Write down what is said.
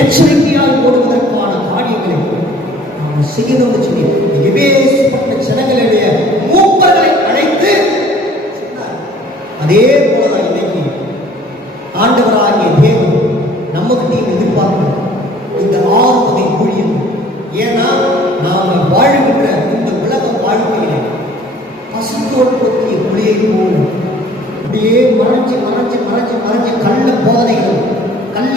எச்சரிக்கையாக ஓடுவதற்கான காரியங்களை நாம் செய்யணும்னு சொல்லி எபேசுப்பட்ட ஜனங்களுடைய மூப்பர்களை அழைத்து சொன்னார். அதே போலதான் இன்னைக்கு ஆண்டவராகிய தேவன் நம்மகிட்டையும் எதிர்பார்க்கிறோம் இந்த 6 வகை ஊழியம். ஏன்னா நாம வாழ்கின்ற இந்த உலக வாழ்க்கையில பசுத்தோடு பொத்திய புளியை போல அப்படியே மறைஞ்சு மறைஞ்சு மறைஞ்சு மறைஞ்சு கள்ள போதனைகள் கள்ள